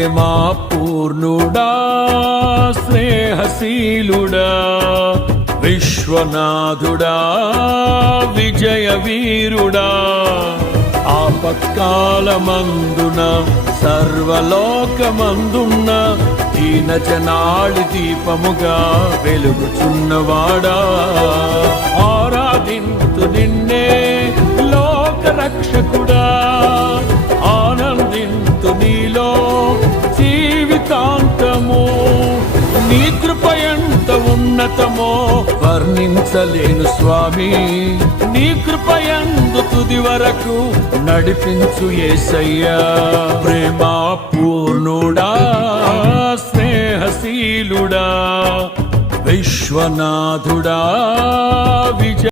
ప్రేమా పూర్ణుడా స్నేహశీలుడా విశ్వనాథుడా విజయ వీరుడా ఆపత్కాలమందున సర్వలోకమందున్న దీన జనాళి దీపముగా వెలుగుచున్నవాడా ఆరాధింతు నిన్నే లోక రక్షకుడా ఆనందింతు నీలో జీవితాంతము నీ కృప ఎంత ఉన్నతమో వర్ణించలేను స్వామి నీ కృప యందు తుది వరకు నడిపించు యేసయ్యా ప్రేమా పూర్ణుడా స్నేహశీలుడా విశ్వనాథుడా విజయ